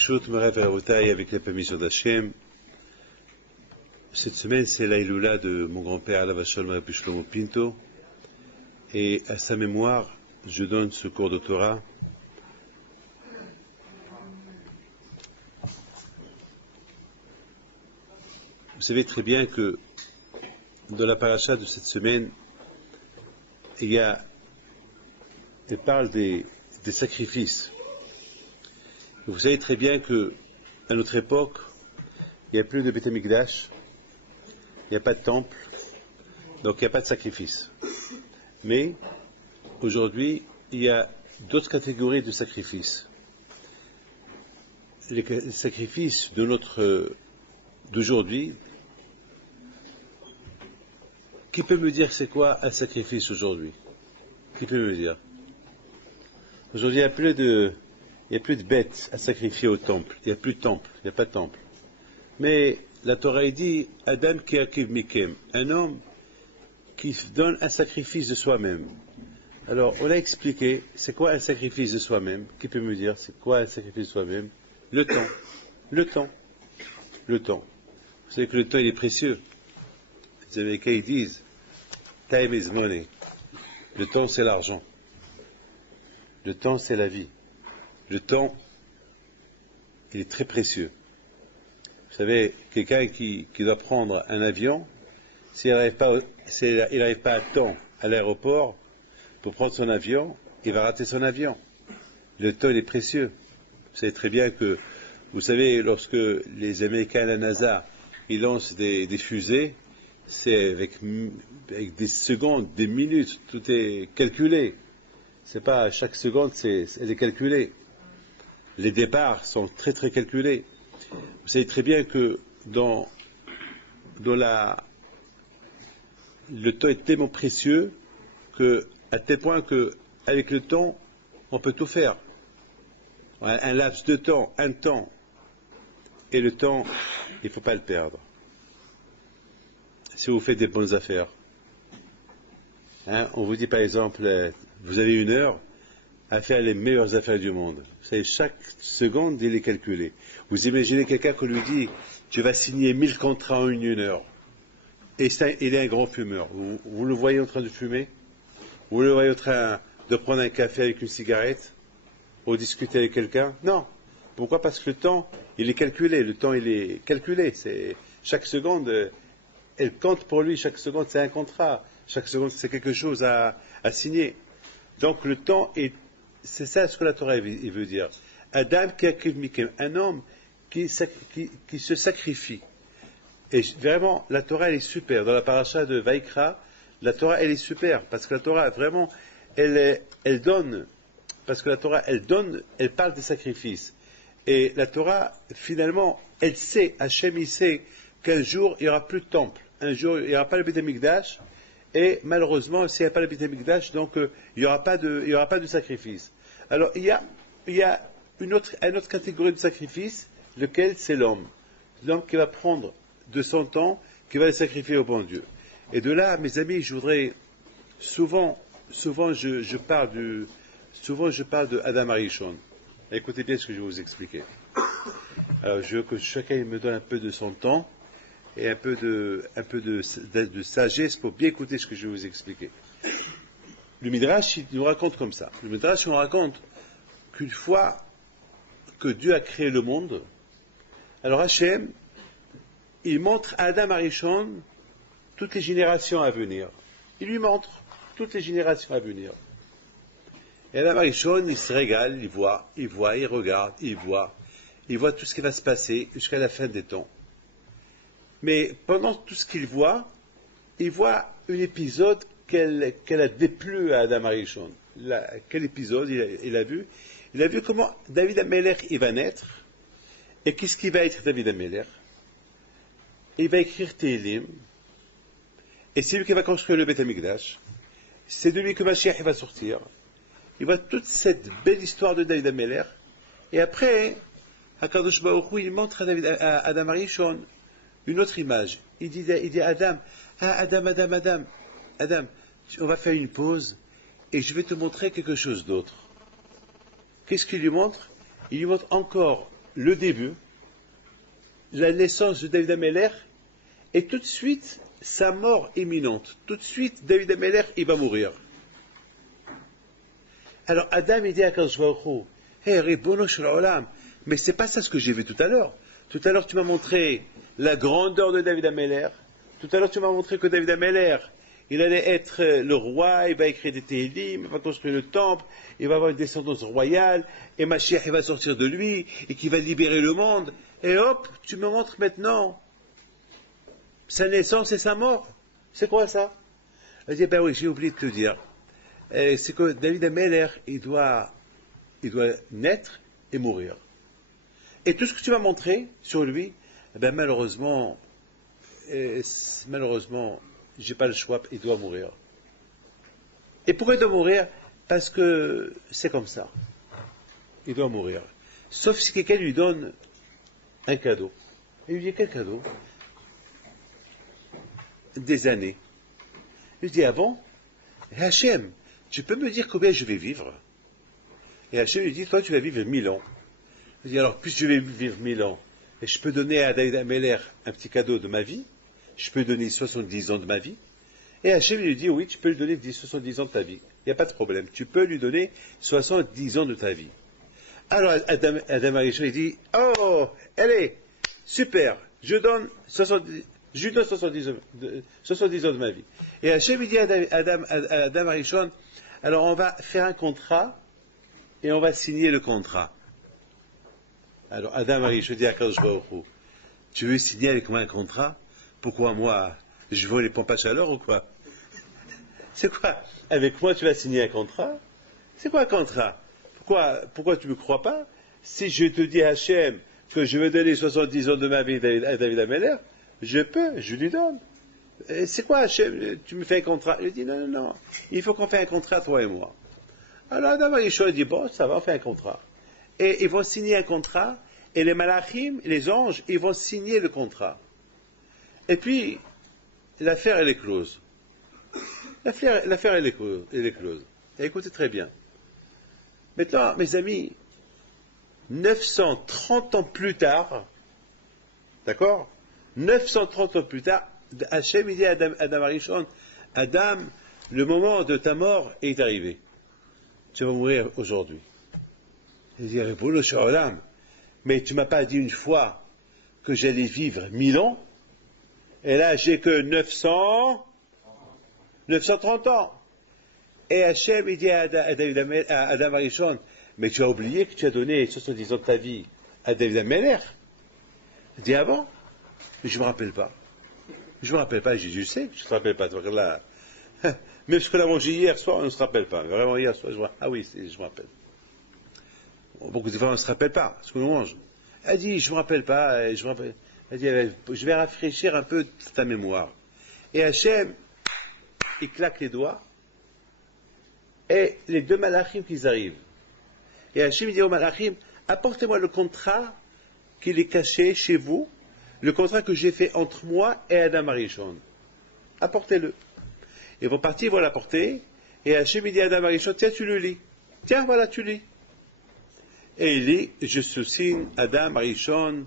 Birshut Morav Rabotai, avec la permission d'Hachem. Cette semaine, c'est l'Aïloula de mon grand-père Alav Shalom Rabbi Shlomo Pinto. Et à sa mémoire, je donne ce cours de Torah. Vous savez très bien que dans la paracha de cette semaine, elle parle des sacrifices. Vous savez très bien que à notre époque, il n'y a plus de Beth Amikdash, il n'y a pas de temple, donc il n'y a pas de sacrifice. Mais aujourd'hui, il y a d'autres catégories de sacrifices. Les sacrifices d'aujourd'hui. Qui peut me dire c'est quoi un sacrifice aujourd'hui? Qui peut me dire? Aujourd'hui, il n'y a plus de bêtes à sacrifier au temple. Il n'y a plus de temple. Il n'y a pas de temple. Mais la Torah dit Adam ki akiv mikem, un homme qui donne un sacrifice de soi-même. Alors, on a expliqué c'est quoi un sacrifice de soi-même. Qui peut me dire c'est quoi un sacrifice de soi-même? Le temps. Le temps. Le temps. Vous savez que le temps, il est précieux. Les Américains, ils disent time is money. Le temps, c'est l'argent. Le temps, c'est la vie. Le temps, il est très précieux. Vous savez, quelqu'un qui doit prendre un avion, s'il n'arrive pas à temps à l'aéroport pour prendre son avion, il va rater son avion. Le temps, il est précieux. Vous savez très bien que, vous savez, lorsque les Américains à la NASA, ils lancent des fusées, c'est avec des secondes, des minutes, tout est calculé. C'est pas chaque seconde, elle est calculée. Les départs sont très très calculés. Vous savez très bien que le temps est tellement précieux à tel point que avec le temps, on peut tout faire. Un laps de temps, un temps. Et le temps, il ne faut pas le perdre. Si vous faites des bonnes affaires, on vous dit par exemple, vous avez 1 heure à faire les meilleures affaires du monde. Vous savez, chaque seconde, il est calculé. Vous imaginez quelqu'un qui lui dit, tu vas signer 1000 contrats en 1 heure. Et ça, il est un grand fumeur. Vous le voyez en train de fumer? Vous le voyez en train de prendre un café avec une cigarette? Ou discuter avec quelqu'un? Non. Pourquoi? Parce que le temps, il est calculé. Le temps, il est calculé. Chaque seconde, elle compte pour lui. Chaque seconde, c'est un contrat. Chaque seconde, c'est quelque chose à signer. Donc, le temps est... C'est ça ce que la Torah veut dire. Adam ki akiv mikem, un homme qui se sacrifie. Et vraiment, la Torah, elle est super. Dans la paracha de Vaikra, la Torah, elle est super. Parce que la Torah, vraiment, elle donne. Parce que la Torah, elle donne, elle parle des sacrifices. Et la Torah, finalement, elle sait, Hachem, il sait qu'un jour, il n'y aura plus de temple. Un jour, il n'y aura pas le Beth Amikdash. Et malheureusement, s'il n'y a pas le Beth Amikdash, donc il n'y aura pas de sacrifice. Alors, il y a une autre catégorie de sacrifice, lequel c'est l'homme. L'homme qui va prendre de son temps, qui va le sacrifier au bon Dieu. Et de là, mes amis, je voudrais souvent je parle de Adam Arishon. Écoutez bien ce que je vais vous expliquer. Alors, je veux que chacun me donne un peu de son temps et un peu de sagesse pour bien écouter ce que je vais vous expliquer. Le Midrash, il nous raconte comme ça. Le Midrash nous raconte qu'une fois que Dieu a créé le monde, alors Hachem, il montre à Adam Arishon toutes les générations à venir. Il lui montre toutes les générations à venir. Et Adam Arishon, il se régale, il voit, il regarde, il voit tout ce qui va se passer jusqu'à la fin des temps. Mais pendant tout ce qu'il voit, il voit un épisode qu'elle a déplu à Adam Arishon. Quel épisode il a vu? Il a vu comment David Amelech il va naître. Et qu'est-ce qui va être David Amelech? Il va écrire Tehillim. Et c'est lui qui va construire le Beth Amikdash. C'est de lui que Mashiach va sortir. Il voit toute cette belle histoire de David Amelech. Et après, HaKadosh Baruch Hu, il montre à Adam Arishon une autre image. Il dit à Adam, Adam, on va faire une pause et je vais te montrer quelque chose d'autre. Qu'est-ce qu'il lui montre? Il lui montre encore le début, la naissance de David Ameller, et tout de suite, sa mort imminente. Tout de suite, David Ameller, il va mourir. Alors Adam, il dit à Kadosh Baruch Hu, Hey, Ribono Shel Olam, mais c'est pas ça ce que j'ai vu tout à l'heure. Tout à l'heure, tu m'as montré la grandeur de David Ameller. Tout à l'heure, tu m'as montré que David Ameller, il allait être le roi, il va écrire des Tehillim, il va construire le temple, il va avoir une descendance royale, et Mashiach, il va sortir de lui, et qu'il va libérer le monde. Et hop, tu me montres maintenant sa naissance et sa mort. C'est quoi ça? Elle dit, ben oui, j'ai oublié de te dire. C'est que David Ameller, il doit naître et mourir. Et tout ce que tu m'as montré sur lui, ben malheureusement, j'ai pas le choix, il doit mourir. Et pourquoi il doit mourir? Parce que c'est comme ça. Il doit mourir. Sauf si quelqu'un lui donne un cadeau. Il lui dit, quel cadeau? Des années. Il lui dit, ah bon? Hachem, tu peux me dire combien je vais vivre? Et Hachem lui dit, toi tu vas vivre 1000 ans. Il dit, alors, puisque je vais vivre 1000 ans, et je peux donner à David Ameller un petit cadeau de ma vie, je peux donner 70 ans de ma vie. Et Hachem lui dit, oui, tu peux lui donner 70 ans de ta vie. Il n'y a pas de problème. Tu peux lui donner 70 ans de ta vie. Alors Adam Arishon, il dit, oh, allez, super, je lui donne 70 ans de ma vie. Et Hachem lui dit à Adam Arishon, alors on va faire un contrat et on va signer le contrat. Alors Adam Arishon dit à Kadosh Baruch Hu, tu veux signer avec moi un contrat? Pourquoi moi, je vole les pompes à chaleur ou quoi? C'est quoi? Avec moi tu vas signer un contrat? C'est quoi un contrat? Pourquoi tu ne me crois pas? Si je te dis à Hachem que je veux donner 70 ans de ma vie à David Ameller, je lui donne. C'est quoi Hachem? Tu me fais un contrat? Il dit non, il faut qu'on fasse un contrat toi et moi. Alors Adam Arishon dit bon, ça va, on fait un contrat. Et ils vont signer un contrat, et les malachim, les anges, ils vont signer le contrat. Et puis, l'affaire, elle est close. L'affaire, elle est close. Et écoutez très bien. Maintenant, mes amis, 930 ans plus tard, d'accord? 930 ans plus tard, Hachem dit à Adam Arishon, Adam, le moment de ta mort est arrivé. Tu vas mourir aujourd'hui. Il dit, Ribono Shel Olam, mais tu m'as pas dit une fois que j'allais vivre 1000 ans, et là j'ai que 930 ans. Et Hachem, il dit à Adam Arishon, mais tu as oublié que tu as donné 70 ans de ta vie à David Ameller. Il dit, ah bon? Je ne me rappelle pas. Je ne me rappelle pas. Je dis, je sais que je ne te rappelle pas. Là, même ce qu'on a mangé hier soir, on ne se rappelle pas. Vraiment, hier soir, ah oui, je me rappelle. Beaucoup de fois, on ne se rappelle pas ce qu'on mange. Elle dit, je ne me rappelle pas. Elle dit, je vais rafraîchir un peu ta mémoire. Et Hachem, il claque les doigts. Et les deux malachim qui arrivent. Et Hachem dit aux malachim, apportez-moi le contrat qu'il est caché chez vous, le contrat que j'ai fait entre moi et Adam Arishon. Apportez-le. Ils vont partir, ils vont l'apporter, et Hachem dit à Adam Arishon, tiens, tu le lis. Tiens, voilà, tu lis. Et il lit, je signe Adam Arishon,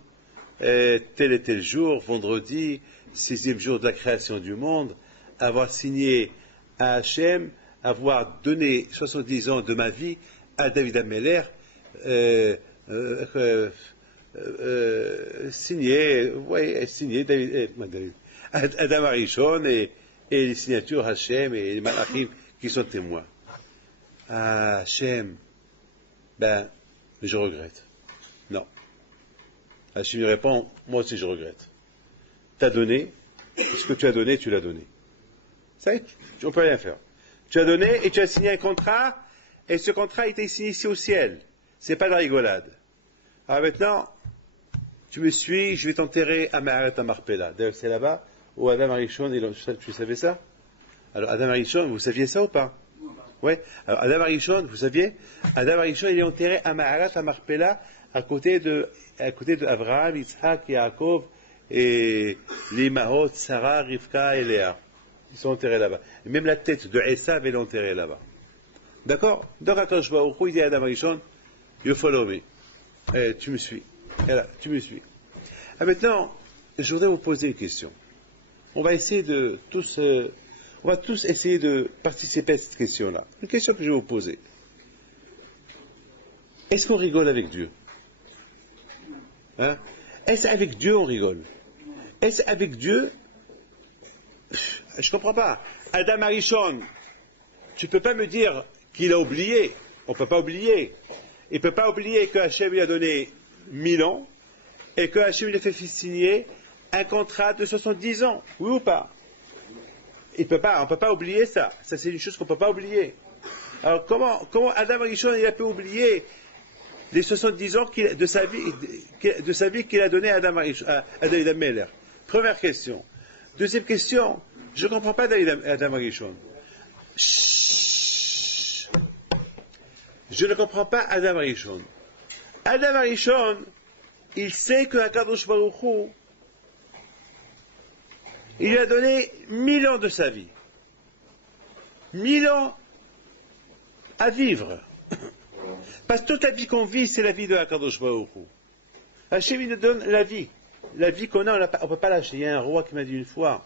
tel et tel jour, vendredi, 6e jour de la création du monde, avoir signé à Hachem, avoir donné 70 ans de ma vie à David Ameller, signé Adam Arishon et les signatures Hachem et les malachim qui sont témoins. Ah, Hachem, ben, je regrette. Non. Hachem lui répond, moi aussi je regrette. T'as donné, ce que tu as donné, tu l'as donné. Ça y est, on ne peut rien faire. Tu as donné et tu as signé un contrat, et ce contrat a été signé ici au ciel. C'est pas de la rigolade. Alors maintenant, tu me suis, je vais t'enterrer à Ma'aret Marpella. D'ailleurs, c'est là-bas où Adam Arishon, tu savais ça? Alors, Adam Arishon, vous saviez ça ou pas? Oui. Alors, Adam Arishon, vous saviez? Adam Arishon, il est enterré à Ma'aret Marpella, à côté de Abraham, Yitzhak, Yaakov, et les Mahot, Sarah, Rivka et Léa. Ils sont enterrés là-bas. Et même la tête de Esav, elle est enterrée là-bas. D'accord? Donc, Akadosh Baruch Hu, il dit à Adam Arishon, you follow me. Tu me suis. Voilà, tu me suis. Ah, maintenant, je voudrais vous poser une question. On va essayer de tous, on va tous essayer de participer à cette question-là. Une question que je vais vous poser. Est-ce qu'on rigole avec Dieu? Hein? Est-ce avec Dieu on rigole? Est-ce avec Dieu? Je comprends pas. Adam Arishon, tu peux pas me dire qu'il a oublié. On peut pas oublier. Il peut pas oublier que Hachem lui a donné 1000 ans et que Hachem lui a fait signer un contrat de 70 ans. Oui ou pas? On peut pas oublier ça. Ça, c'est une chose qu'on peut pas oublier. Alors, comment Adam Arishon, il a pu oublier les 70 ans de sa vie qu'il a donné à David Ameller? Première question. Deuxième question, je ne comprends pas Adam Arishon. Je ne comprends pas Adam Arishon. Adam Arishon, il sait que Akadosh Baruch Hu, il lui a donné 1000 ans de sa vie. 1000 ans à vivre. Parce que toute la vie qu'on vit, c'est la vie de Akadosh Baruch Hu. Hachem, il nous donne la vie. La vie qu'on a, on ne peut pas lâcher. Il y a un roi qui m'a dit une fois,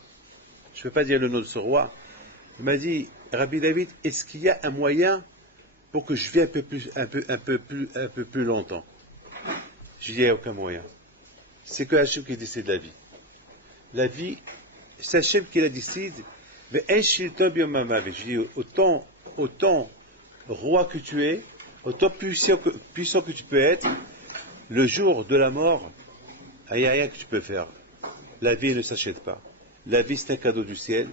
je ne peux pas dire le nom de ce roi, il m'a dit, Rabbi David, est-ce qu'il y a un moyen pour que je vive un peu plus longtemps? Je dis, il n'y a aucun moyen. C'est que Hachem qui décide de la vie. La vie, c'est Hachem qui la décide. Mais je dis, autant roi que tu es, autant puissant que tu peux être, le jour de la mort, il n'y a rien que tu peux faire. La vie ne s'achète pas. La vie, c'est un cadeau du ciel.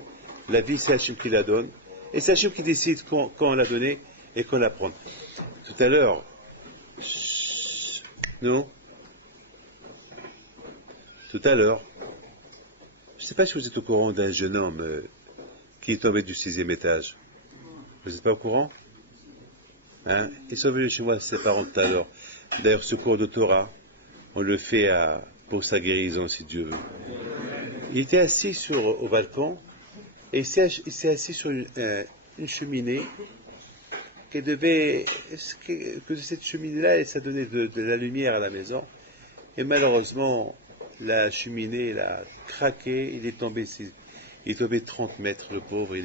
La vie, c'est Hachem qui la donne. Et c'est Hachem qui décide quand on l'a donnée et qu'on la prend. Tout à l'heure, non? Tout à l'heure, je ne sais pas si vous êtes au courant d'un jeune homme qui est tombé du 6e étage. Vous n'êtes pas au courant? Hein? Ils sont venus chez moi, ses parents, tout à l'heure. D'ailleurs, ce cours de Torah, on le fait pour sa guérison, si Dieu veut. Il était assis au balcon, et il s'est assis sur une cheminée que cette cheminée-là, ça donnait de la lumière à la maison. Et malheureusement, la cheminée, elle a craqué, il est tombé 30 mètres, le pauvre,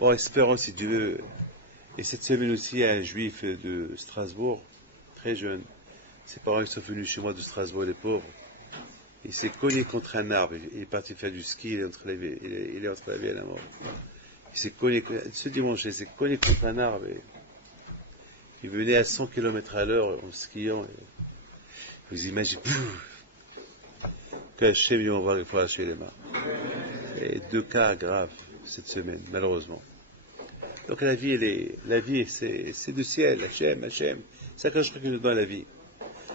bon, espérons si Dieu veut. Et cette semaine aussi, il y a un juif de Strasbourg, très jeune. Ses parents sont venus chez moi de Strasbourg, les pauvres. Il s'est cogné contre un arbre. Il est parti faire du ski, il est entre la vie et la mort. Il s'est cogné, ce dimanche, il s'est cogné contre un arbre. Il venait à 100 km à l'heure en skiant. Vous imaginez, qu'Hachem lui envoie il faut lâcher les mains. Et 2 cas graves cette semaine, malheureusement. Donc la vie, c'est du ciel, Hachem, c'est quelque chose qui nous donne la vie.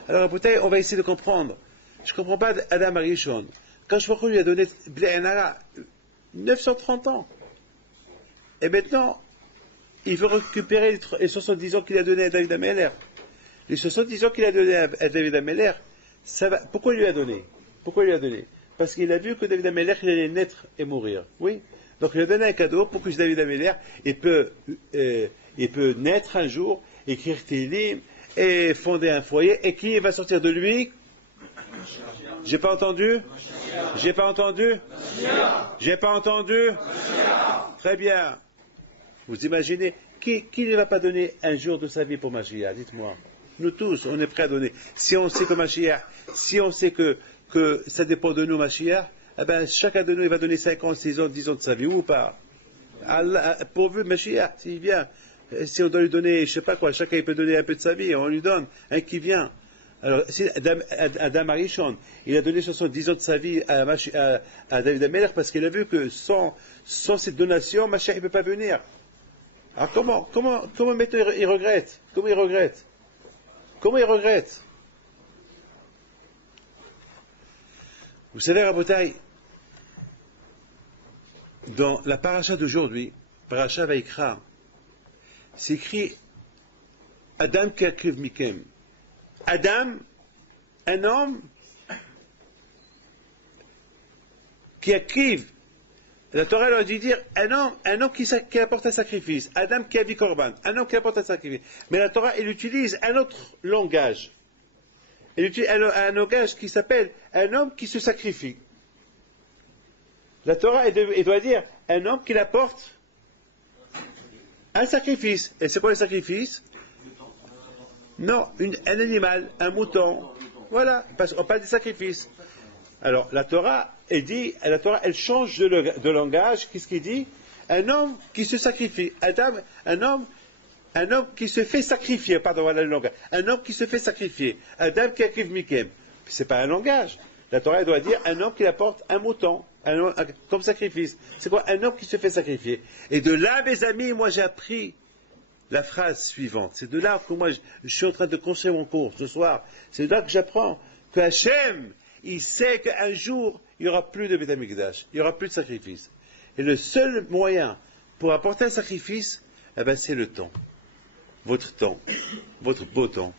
Alors peut-être, on va essayer de comprendre. Je ne comprends pas Adam Arishon. Quand je lui a donné Bnei Anara, 930 ans. Et maintenant, il veut récupérer les 70 ans qu'il a donné à David Ameller. Les 70 ans qu'il a donné à David Ameller, ça va. Pourquoi il lui a donné? Parce qu'il a vu que David Ameller, il allait naître et mourir. Oui. Donc il a donné un cadeau pour que David Ameller il peut naître un jour, écrire Télim et fonder un foyer. Et qui va sortir de lui? J'ai pas entendu. Très bien. Vous imaginez qui ne va pas donner un jour de sa vie pour Mashiach? Dites-moi. Nous tous, on est prêts à donner. Si on sait que Mashiach, si on sait que ça dépend de nous, Mashiach, eh ben, chacun de nous, il va donner 5 ans, 6 ans, 10 ans de sa vie, ou pas? Allah, pourvu, Mashiach, s'il vient. Si on doit lui donner, je sais pas quoi, chacun il peut donner un peu de sa vie, on lui donne, un qui vient. Alors, si Adam Arishon, il a donné 70 ans de sa vie à David Ameller parce qu'il a vu que sans cette donation, Mashiach ne peut pas venir. Alors comment maintenant il regrette? Comment il regrette? Vous savez, Rabotai, dans la paracha d'aujourd'hui, paracha Vaikra, c'est écrit Adam ki akriv mikem. Adam, un homme qui akriv. La Torah leur dit dire un homme qui apporte un sacrifice. Adam qui a vu korban, un homme qui apporte un sacrifice. Mais la Torah, elle utilise un autre langage. Il utilise un langage qui s'appelle un homme qui se sacrifie. La Torah, elle doit dire un homme qui apporte un sacrifice. Et c'est quoi le sacrifice? Non, un animal, un mouton. Voilà, parce qu'on parle des sacrifices. Alors, la Torah, elle change de langage. Qu'est-ce qu'il dit? Un homme qui se sacrifie. Un homme qui se fait sacrifier. Pardon, voilà le langage. Un homme qui se fait sacrifier. Adam qui akriv mikem. C'est pas un langage. La Torah, elle doit dire un homme qui apporte un mouton. Comme sacrifice. C'est quoi? Un homme qui se fait sacrifier. Et de là, mes amis, moi j'ai appris la phrase suivante. C'est de là que moi je suis en train de construire mon cours ce soir. C'est de là que j'apprends que Hachem, il sait qu'un jour, il n'y aura plus de Beth Amikdash, il n'y aura plus de sacrifice. Et le seul moyen pour apporter un sacrifice, eh ben, c'est le temps. Votre temps. Votre beau temps.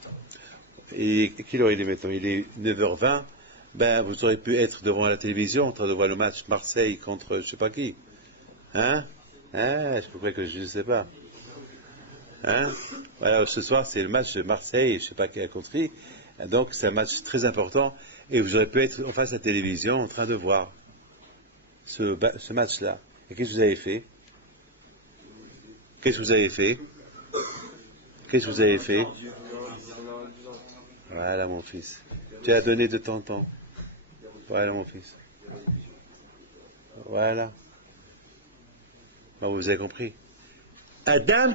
Et quelle heure il est maintenant? Il est 9h20. Ben, vous auriez pu être devant la télévision en train de voir le match Marseille contre je ne sais pas qui. Hein? Je crois que je ne sais pas. Hein? Voilà, ce soir, c'est le match de Marseille, je ne sais pas qui a contre qui. Donc, c'est un match très important. Et vous aurez pu être en face de la télévision en train de voir ce match-là. Et qu'est-ce que vous avez fait? Qu'est-ce que vous avez fait? Qu'est-ce que vous avez fait? Voilà, mon fils. Tu as donné de ton temps. Voilà, mon fils. Voilà. Bon, vous avez compris. Un homme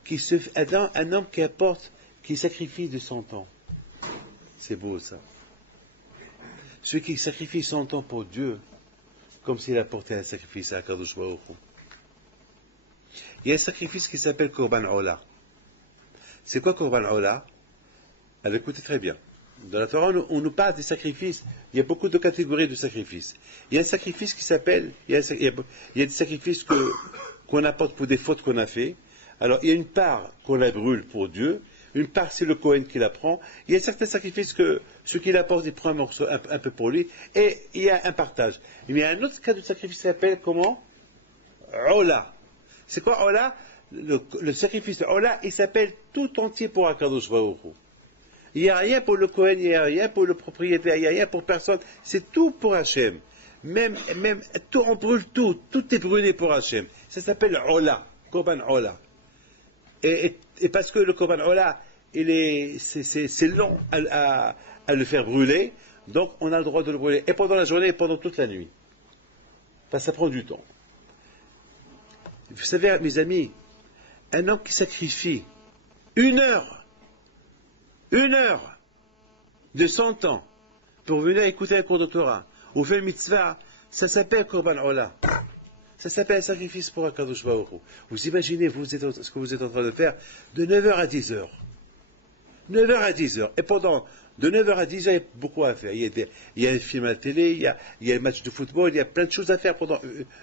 qui apporte, qui sacrifie de son temps. C'est beau ça. Celui qui sacrifie son temps pour Dieu, comme s'il apportait un sacrifice à Kadosh Baruch Hu. Il y a un sacrifice qui s'appelle Korban Ola. C'est quoi Korban Ola? Alors écoutez très bien. Dans la Torah, on nous parle des sacrifices. Il y a beaucoup de catégories de sacrifices. Il y a un sacrifice qui s'appelle, il y a des sacrifices qu'on apporte pour des fautes qu'on a fait. Alors, il y a une part qu'on la brûle pour Dieu, une part c'est le Kohen qui la prend. Il y a certains sacrifices que ceux qui l'apportent, ils prennent un morceau un peu pour lui, et il y a un partage. Mais il y a un autre cas de sacrifice qui s'appelle comment? Ola. C'est quoi Ola? Le sacrifice Ola, il s'appelle tout entier pour Akadosh Baruch Hu. Il n'y a rien pour le Kohen, il n'y a rien pour le propriétaire, il n'y a rien pour personne. C'est tout pour Hachem. Même tout, on brûle tout est brûlé pour Hachem. Ça s'appelle Ola, Korban Ola. Et parce que le Korban Ola, c'est long à le faire brûler, donc on a le droit de le brûler. Et pendant la journée et pendant toute la nuit. Enfin, ça prend du temps. Vous savez, mes amis, un homme qui sacrifie une heure de son temps pour venir écouter un cours de Torah ou faire une mitzvah, ça s'appelle Korban Ola. Ça s'appelle un sacrifice pour Akadosh Baruch Hu. Vous imaginez ce que vous êtes en train de faire de 9h à 10h. 9h à 10h. Et de 9h à 10h, il y a beaucoup à faire. Il y a un film à la télé, il y a un match de football, il y a plein de choses à faire pendant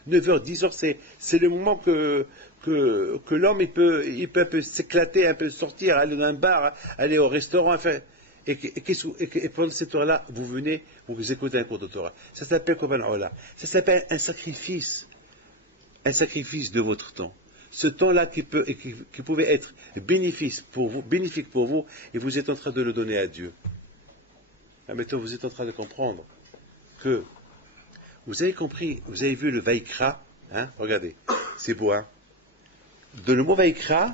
9h, 10h. C'est le moment que l'homme il peut un peu s'éclater, un peu sortir, aller dans un bar, aller au restaurant, faire. Et pendant cette heure-là, vous venez, vous écoutez un cours de Torah. Ça s'appelle Korban Ola. Ça s'appelle un sacrifice de votre temps. Ce temps-là qui pouvait être bénéfique pour vous, et vous êtes en train de le donner à Dieu. Ah, maintenant, vous êtes en train de comprendre que vous avez compris, vous avez vu le Vaikra, hein? Regardez, c'est beau, hein? Dans le mot Vaikra,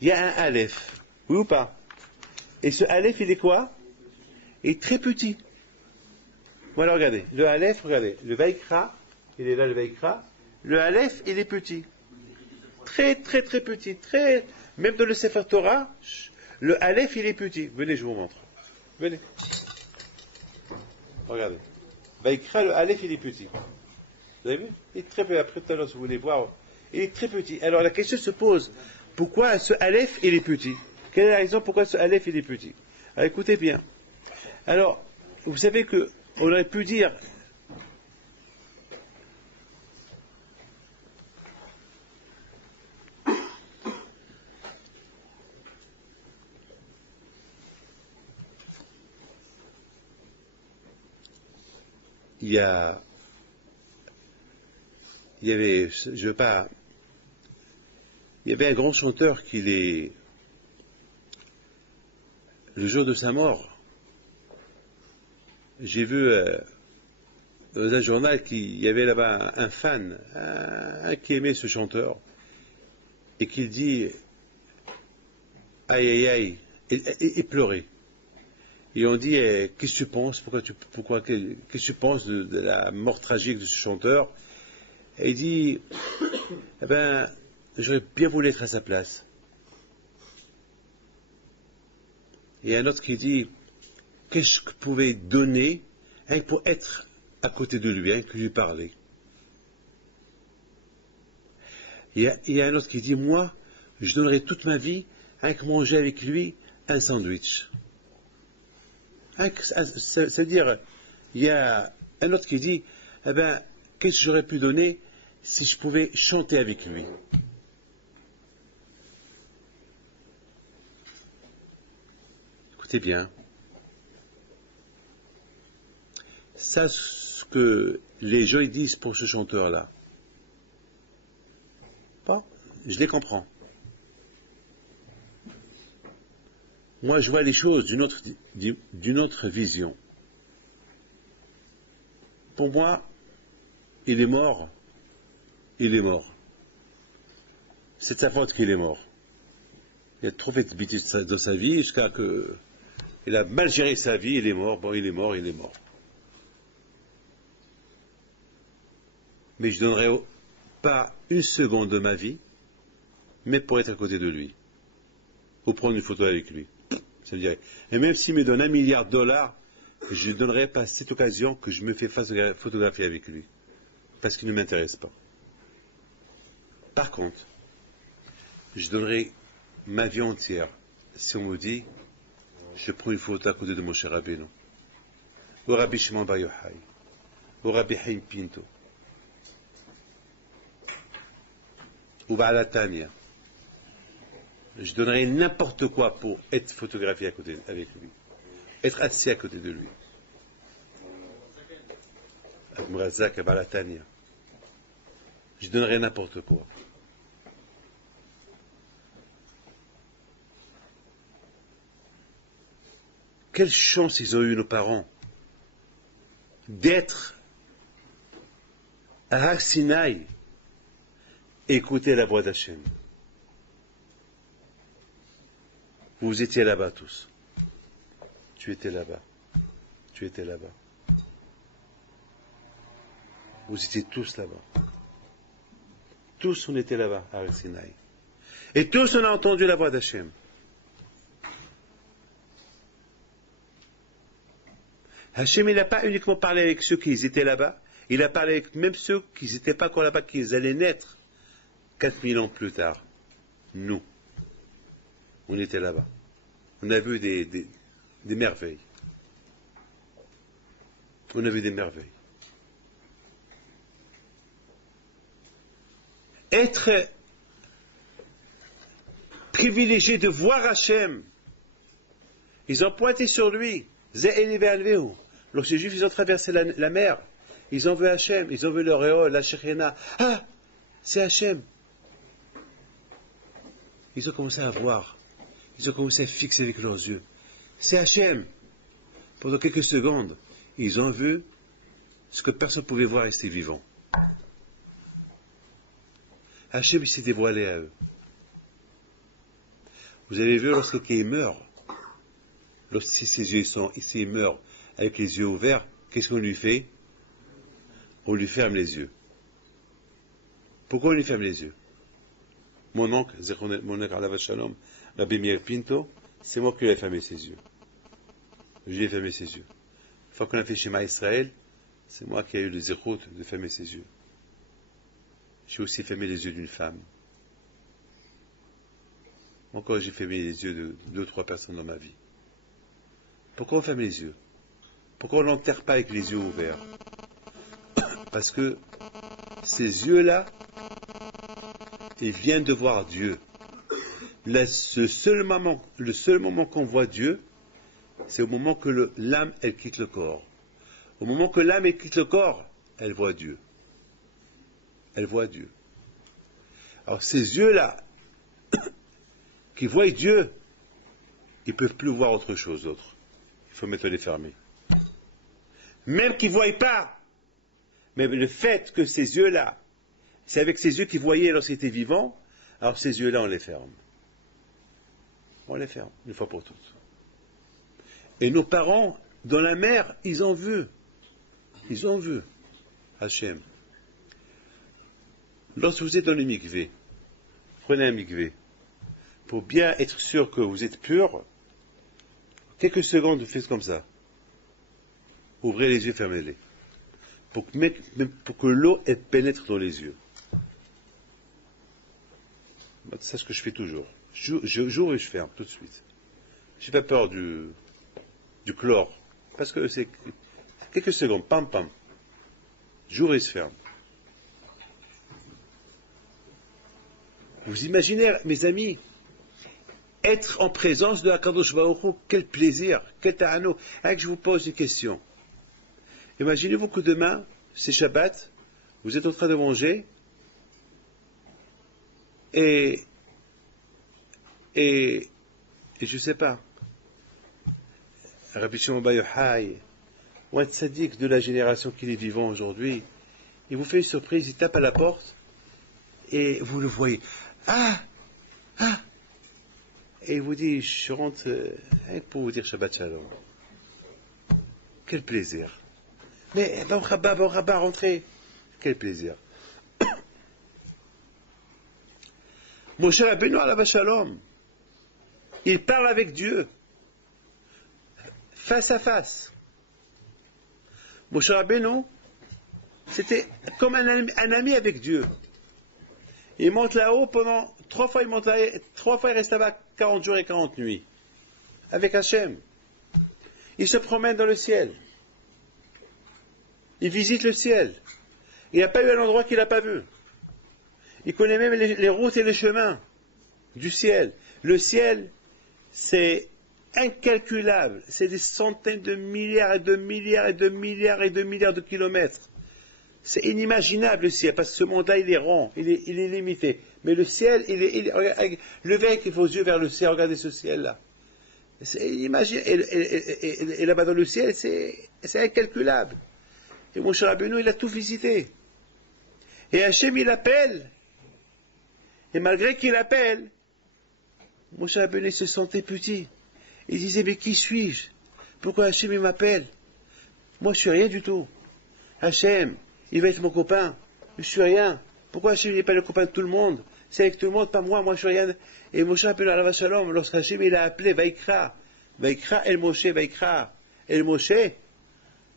il y a un Aleph, oui ou pas? Et ce Aleph, il est quoi? Il est très petit. Voilà, regardez, le Aleph, regardez, le Vaikra, il est là le Vaikra, le Aleph, il est petit. Très, très, très petit. Même dans le Sefer Torah, le Aleph, il est petit. Venez, je vous montre. Venez. Regardez. Vaikra, le Aleph, il est petit. Vous avez vu? Il est très petit. Après, tout à l'heure, si vous voulez voir, il est très petit. Alors, la question se pose, pourquoi ce Aleph, il est petit? Quelle est la raison pourquoi ce Aleph, il est petit? Alors, écoutez bien. Alors, vous savez que on aurait pu dire il y avait, je veux pas, il y avait un grand chanteur qui est le jour de sa mort, j'ai vu dans un journal qu'il y avait là-bas un fan, un qui aimait ce chanteur, et qui dit aïe aïe aïe, et pleurait. Et on dit qu'est-ce que tu penses, qu'est-ce que tu penses de la mort tragique de ce chanteur? Et il dit eh ben, j'aurais bien voulu être à sa place. Et un autre qui dit qu'est-ce que je pouvais donner pour être à côté de lui, que lui parler. Il y a un autre qui dit moi, je donnerais toute ma vie que manger avec lui un sandwich. C'est-à-dire, il y a un autre qui dit eh ben, qu'est-ce que j'aurais pu donner si je pouvais chanter avec lui. Écoutez bien. Ça, ce que les gens ils disent pour ce chanteur-là. Bon, je les comprends. Moi, je vois les choses d'une autre vision. Pour moi, il est mort. Il est mort. C'est de sa faute qu'il est mort. Il a trop fait de bêtises de sa vie jusqu'à que il a mal géré sa vie, il est mort. Bon, il est mort, il est mort. Mais je ne donnerai pas une seconde de ma vie, mais pour être à côté de lui. Ou prendre une photo avec lui. Ça veut dire, et même s'il me donne $1 milliard, je ne donnerai pas cette occasion que je me fais photographier avec lui. Parce qu'il ne m'intéresse pas. Par contre, je donnerai ma vie entière si on me dit je prends une photo à côté de mon cher Rabbeinu, ou Rabbi Shimon Bar Yochai, ou Rabbi Chaim Pinto, ou Baal Tanya. Je donnerai n'importe quoi pour être photographié avec lui, être assis à côté de lui. Admurazak, Baal Tanya. Je donnerai n'importe quoi. Quelle chance ils ont eu, nos parents, d'être à Har Sinaï et écouter la voix d'Hachem. Vous étiez là-bas tous. Tu étais là-bas. Tu étais là-bas. Vous étiez tous là-bas. Tous on était là-bas à Har Sinaï. Et tous on a entendu la voix d'Hachem. Hachem, il n'a pas uniquement parlé avec ceux qui étaient là-bas, il a parlé avec même ceux qui n'étaient pas encore là-bas, qui allaient naître 4000 ans plus tard. Nous, on était là-bas. On a vu des merveilles. On a vu des merveilles. Être privilégié de voir Hachem, ils ont pointé sur lui. Lorsque les Juifs ils ont traversé la mer, ils ont vu Hachem, ils ont vu le Réol, la Shekhina. Ah, c'est Hachem. Ils ont commencé à voir, ils ont commencé à fixer avec leurs yeux. C'est Hachem. Pendant quelques secondes, ils ont vu ce que personne ne pouvait voir rester vivant. Hachem s'est dévoilé à eux. Vous avez vu lorsque quelqu'un meurt, lorsque ses yeux s'il meurt avec les yeux ouverts, qu'est-ce qu'on lui fait? On lui ferme les yeux. Pourquoi on lui ferme les yeux? Mon oncle, Alavat Shalom, Rabbi Meir Pinto, c'est moi qui lui ai fermé ses yeux. Je lui ai fermé ses yeux. Une fois qu'on a fait Shema Israël, c'est moi qui ai eu le zérout de fermer ses yeux. J'ai aussi fermé les yeux d'une femme. Encore, j'ai fermé les yeux de 2-3 personnes dans ma vie. Pourquoi on ferme les yeux? Pourquoi on n'enterre pas avec les yeux ouverts? Parce que ces yeux-là, ils viennent de voir Dieu. Le seul moment qu'on voit Dieu, c'est au moment que l'âme, elle quitte le corps. Au moment que l'âme, elle quitte le corps, elle voit Dieu. Elle voit Dieu. Alors ces yeux-là, qui voient Dieu, ils ne peuvent plus voir autre chose d'autre. Il faut mettre les fermés. Même qu'ils ne voient pas, mais le fait que ces yeux-là, c'est avec ces yeux qu'ils voyaient lorsqu'ils étaient vivants, alors ces yeux-là, on les ferme. On les ferme, une fois pour toutes. Et nos parents, dans la mer, ils ont vu. Ils ont vu. Hachem. Lorsque vous êtes dans le mikvé, prenez un mikvé. Pour bien être sûr que vous êtes pur, quelques secondes, vous faites comme ça. Ouvrez les yeux, fermez-les. Pour que l'eau pénètre dans les yeux. C'est ce que je fais toujours. J'ouvre et je ferme tout de suite. Je n'ai pas peur du chlore. Parce que c'est quelques secondes, pam pam. J'ouvre et je ferme. Vous imaginez, mes amis, être en présence de Akadosh Baruch Hu, quel plaisir, quel ta'ano. Avec je vous pose une question. Imaginez-vous que demain, c'est Shabbat, vous êtes en train de manger, et je ne sais pas, Rabbi Shimon Bar Yochai, ou un tzaddik de la génération qui est vivant aujourd'hui, il vous fait une surprise, il tape à la porte, et vous le voyez. Ah! Ah! Et il vous dit, je rentre pour vous dire Shabbat Shalom. Quel plaisir. Mais, Rabat, rentrez. Quel plaisir. Moshe Rabbeinu alav Shalom, il parle avec Dieu, face à face. Moshe Rabbeinu, c'était comme un ami avec Dieu. Il monte là-haut pendant 3 fois, il reste là-bas 40 jours et 40 nuits. Avec Hachem. Il se promène dans le ciel. Il visite le ciel. Il n'y a pas eu un endroit qu'il n'a pas vu. Il connaît même les routes et les chemins du ciel. Le ciel, c'est incalculable. C'est des centaines de milliards et de milliards et de milliards et de milliards de kilomètres. C'est inimaginable le ciel, parce que ce monde-là, il est rond, il est limité. Mais le ciel, levez avec vos yeux vers le ciel, regardez ce ciel-là. C'est inimaginable. Et là-bas dans le ciel, c'est incalculable. Et Moshe Rabbeinu, il a tout visité. Et Hachem, il appelle. Et malgré qu'il appelle, Moshe Rabbeinu se sentait petit. Il disait, mais qui suis-je? Pourquoi Hachem, il m'appelle? Moi, je suis rien du tout. Hachem, il va être mon copain. Je suis rien. Pourquoi Hachem n'est pas le copain de tout le monde? C'est avec tout le monde, pas moi. Moi, je suis rien. Et Moshe Rabbeinu alav Shalom, lorsque Hachem il a appelé Vaikra, Vaikra El Moshe, Vaikra El Moshe,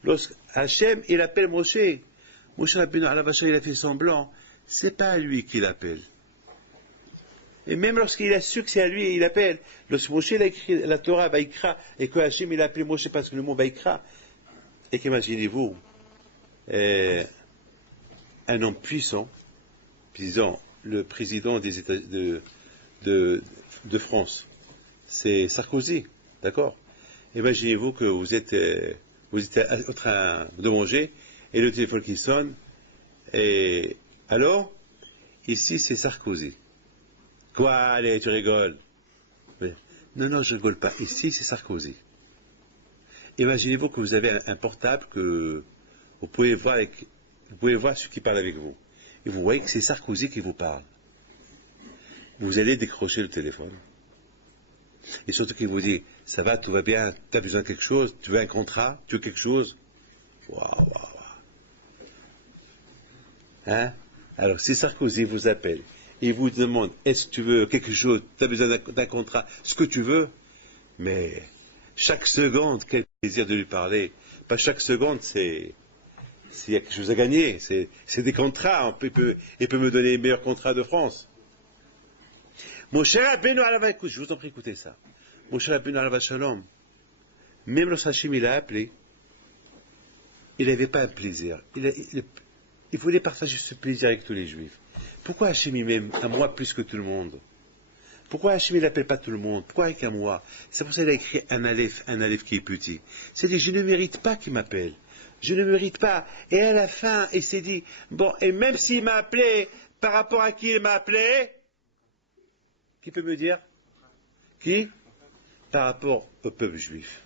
lorsque Hachem il appelle Moshe, Moshe Rabbeinu alav Shalom, il a fait semblant. C'est pas à lui qu'il appelle. Et même lorsqu'il a su que c'est à lui, il appelle. Lorsque Moshe il a écrit la Torah Vaikra et que Hachem il a appelé Moshe parce que le mot Vaikra, et qu'imaginez-vous, un homme puissant, disons le président des États de France, c'est Sarkozy, d'accord? Imaginez-vous que vous êtes en train de manger et le téléphone qui sonne, et alors, ici c'est Sarkozy. Quoi, allez, tu rigoles? Non, je rigole pas. Ici c'est Sarkozy. Imaginez-vous que vous avez un portable que vous pouvez voir ceux qui parlent avec vous. Et vous voyez que c'est Sarkozy qui vous parle. Vous allez décrocher le téléphone. Et surtout qu'il vous dit, ça va, tout va bien, tu as besoin de quelque chose, tu veux un contrat, tu veux quelque chose. Waouh. Hein? Alors, si Sarkozy vous appelle, et vous demande, est-ce que tu veux quelque chose, tu as besoin d'un contrat, ce que tu veux, mais chaque seconde, quel plaisir de lui parler. Pas chaque seconde, s'il y a quelque chose à gagner, c'est des contrats. Il peut me donner les meilleurs contrats de France. Mon cher Rabbeinu alav, écoute, je vous en prie, écoutez ça. Mon cher Rabbeinu alav Shalom, même lorsque Hachem il a appelé, il n'avait pas un plaisir. Il voulait partager ce plaisir avec tous les Juifs. Pourquoi Hachem il m'aime à moi plus que tout le monde? Pourquoi Hachem il n'appelle pas tout le monde? Pourquoi avec un moi? C'est pour ça qu'il a écrit un aleph qui est petit. C'est-à-dire, je ne mérite pas qu'il m'appelle. Je ne mérite pas. Et à la fin, il s'est dit, bon, et même s'il m'a appelé, par rapport à qui il m'a appelé, qui peut me dire? Qui par rapport au peuple juif.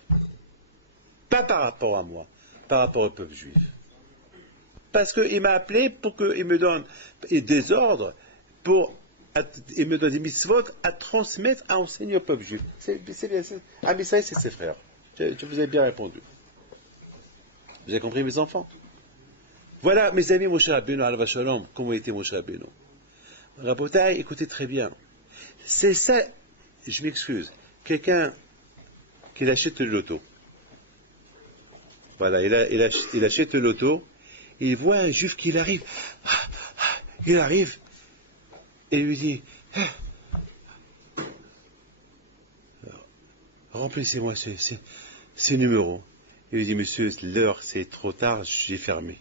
Pas par rapport à moi, par rapport au peuple juif. Parce qu'il m'a appelé pour qu'il me donne des ordres, il me donne des mitzvot à transmettre, à enseigner au peuple juif. Ah, mais ça, c'est ses frères. Je vous ai bien répondu. Vous avez compris, mes enfants? Voilà, mes amis, Moshe Rabbeinu, Alav Shalom, comment était Moshe Rabbeinu. Rabotai, écoutez très bien. C'est ça, je m'excuse, quelqu'un qui achète le loto. Voilà, il achète le loto, il voit un juif qui arrive. Il arrive et lui dit remplissez-moi ces numéros. Il lui dit monsieur, l'heure c'est trop tard, j'ai fermé.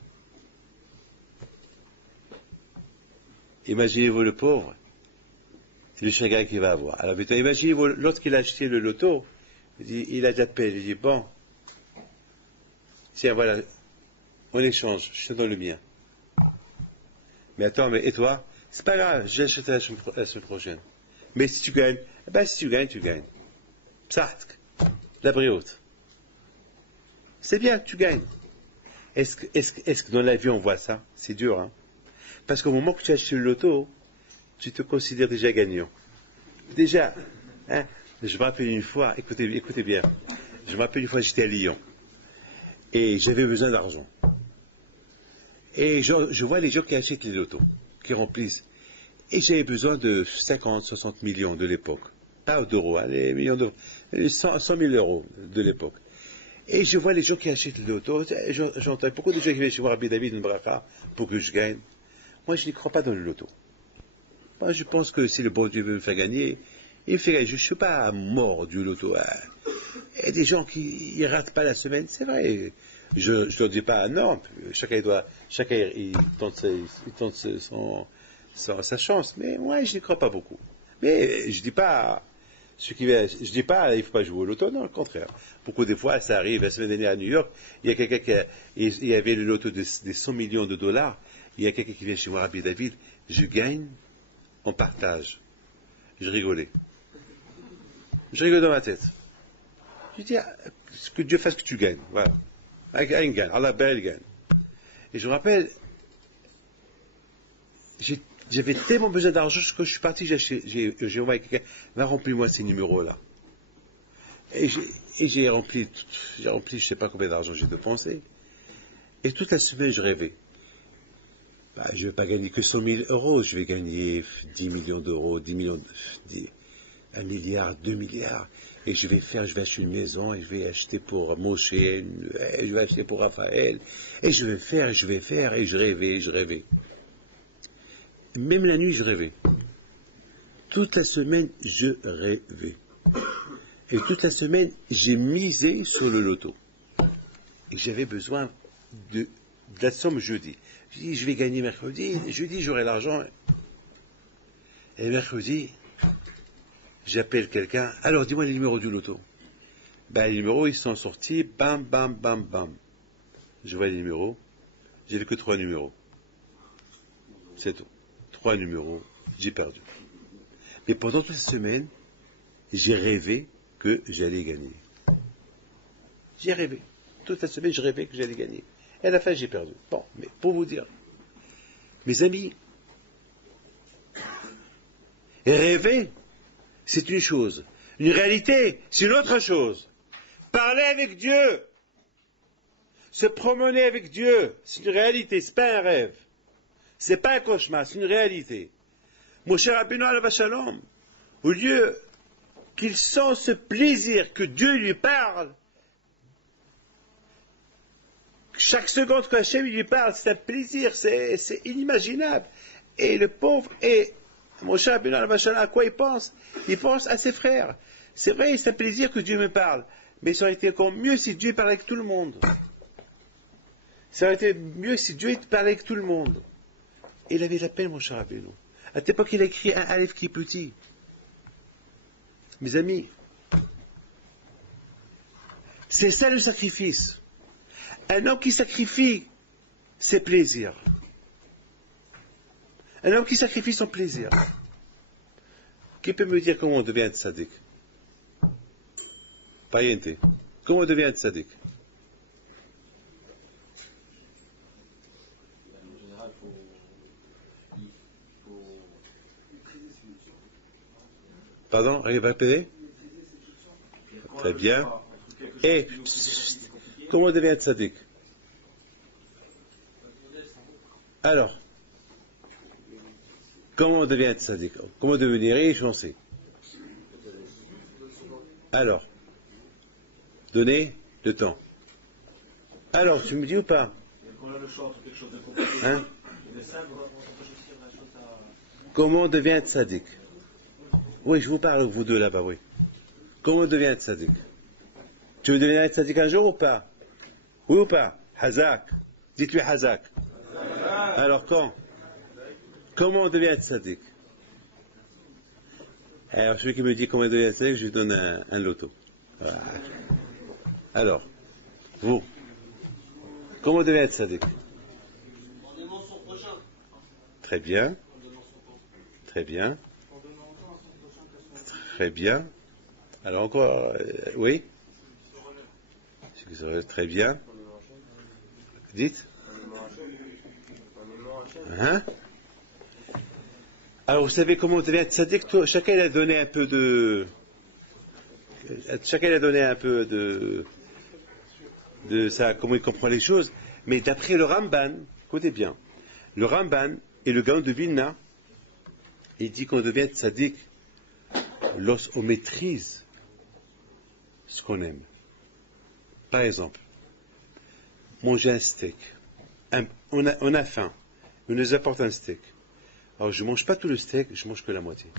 Imaginez-vous le pauvre, c'est le chagrin qu'il va avoir. Alors imaginez-vous lorsqu'il a acheté le loto, il a de la peine, il dit bon, tiens voilà, on échange, je te donne le mien. Mais attends, et toi? C'est pas grave, j'achète la semaine prochaine. Mais si tu gagnes, si tu gagnes, tu gagnes. Psartk, la briote. C'est bien, tu gagnes. Est-ce que dans la vie on voit ça? C'est dur, hein? Parce qu'au moment que tu achètes le loto, tu te considères déjà gagnant. Déjà, hein? Je me rappelle une fois, écoutez bien, je me rappelle une fois j'étais à Lyon et j'avais besoin d'argent. Et je vois les gens qui achètent les lotos, qui remplissent. Et j'avais besoin de 50, 60 millions de l'époque. Pas d'euros, hein, les millions d'euros. 100 000 euros de l'époque. Et je vois les gens qui achètent le loto. J'entends beaucoup de gens qui viennent chez moi, Rabbi David Nbracha, pour que je gagne. Moi, je n'y crois pas dans le loto. Moi, je pense que si le bon Dieu veut me faire gagner, il me fait gagner. Je ne suis pas mort du loto. Hein. Et des gens qui ne ratent pas la semaine, c'est vrai. Je ne leur dis pas non. Chacun il tente sa chance. Mais moi, je n'y crois pas beaucoup. Mais je dis pas, il ne faut pas jouer au loto, non, au contraire. Beaucoup de fois, ça arrive. La semaine dernière à New York, il y a quelqu'un il y avait le loto des 100 millions de dollars. Il y a quelqu'un qui vient chez moi, Rabbi David, je gagne, on partage. Je rigolais. Je rigole dans ma tête. Je dis, que Dieu fasse que tu gagnes. Voilà. Il gagne. Allah belle gagne. Et je me rappelle, j'avais tellement besoin d'argent que je suis parti, j'ai envoyé quelqu'un, va remplir-moi ces numéros-là. Et j'ai rempli, je ne sais pas combien d'argent j'ai dépensé. Et toute la semaine, je rêvais. Je ne vais pas gagner que 100 000 euros, je vais gagner 10 millions d'euros, 1 milliard, 2 milliards. Et je vais acheter une maison, et je vais acheter pour Moshe, et je vais acheter pour Raphaël. Et je vais faire, et je rêvais. Même la nuit, je rêvais. Toute la semaine, je rêvais. Et toute la semaine, j'ai misé sur le loto. Et j'avais besoin de la somme jeudi. Je dis, je vais gagner mercredi. Jeudi, j'aurai l'argent. Et mercredi, j'appelle quelqu'un. Alors, dis-moi les numéros du loto. Les numéros, ils sont sortis. Bam, bam, bam, bam. Je vois les numéros. J'ai que 3 numéros. C'est tout. 3 numéros. J'ai perdu. Mais pendant toute la semaine, j'ai rêvé que j'allais gagner. J'ai rêvé. Toute la semaine, je rêvais que j'allais gagner. Et à la fin, j'ai perdu. Bon, mais pour vous dire, mes amis, rêver, c'est une chose. Une réalité, c'est une autre chose. Parler avec Dieu, se promener avec Dieu, c'est une réalité, c'est pas un rêve. C'est pas un cauchemar, c'est une réalité. Moshe Rabbeinu alav shalom, au lieu qu'il sent ce plaisir que Dieu lui parle, chaque seconde qu'Hachem lui parle, c'est un plaisir, c'est inimaginable. Et le pauvre, Moshe Rabbeinu alav shalom, à quoi il pense? Il pense à ses frères. C'est vrai, c'est un plaisir que Dieu me parle, mais ça aurait été encore mieux si Dieu parlait avec tout le monde. Ça aurait été mieux si Dieu parlait avec tout le monde. Et il avait de la peine, Moshe Rabbeinu. À cette époque, il a écrit un Aleph qui est petit. Mes amis, c'est ça le sacrifice. Un homme qui sacrifie ses plaisirs. Un homme qui sacrifie son plaisir. Qui peut me dire comment on devient tzaddik? Pariente. Comment on devient tzaddik? Pardon, répétez. Très bien. Et comment on devient tzaddik? Alors, comment on devient tzaddik? Comment devenir riche, on sait. Alors, donner le temps. Alors, tu me dis ou pas? Hein? Comment on devient tzaddik? Oui, je vous parle, vous deux là-bas, oui. Comment on devient tzaddik? Tu veux devenir tzaddik un jour ou pas? Oui ou pas? Hazak. Dites-lui Hazak. Alors quand? Comment on devient tzaddik? Alors celui qui me dit comment on devient tzaddik, je lui donne un loto. Voilà. Alors, vous, comment on devient tzaddik? En aimant son prochain. Très bien. Très bien. Très bien. Alors encore, oui? Très bien. Dites. Hein? Alors vous savez comment on devient tzaddik? Chacun il a donné un peu de... Chacun il a donné un peu de ça, comment il comprend les choses. Mais d'après le Ramban, écoutez bien, le Ramban et le Gaon de Vilna, il dit qu'on devient tzaddik lorsqu'on maîtrise ce qu'on aime. Par exemple, manger un steak. On a faim. On nous apporte un steak. Alors je ne mange pas tout le steak, je mange que la moitié.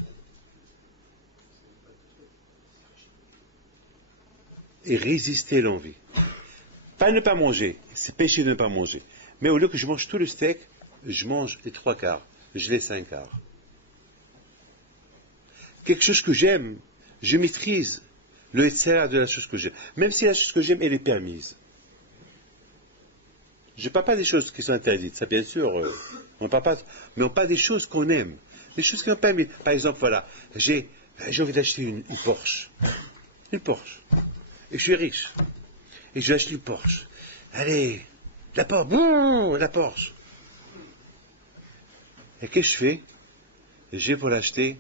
Et résister l'envie. Pas ne pas manger, c'est péché de ne pas manger. Mais au lieu que je mange tout le steak, je mange les 3/4, je laisse 1/4. Quelque chose que j'aime, je maîtrise le Yetzer de la chose que j'aime. Même si la chose que j'aime, elle est permise. Je ne parle pas des choses qui sont interdites, ça bien sûr, on ne parle pas, mais on parle des choses qu'on aime. Des choses qui n'ont pas aimé. Par exemple, voilà, j'ai envie d'acheter une Porsche. Une Porsche. Et je suis riche. Et je vais acheter une Porsche. Allez, la Porsche, boum, la Porsche. Et qu'est-ce que je fais? J'ai pour l'acheter.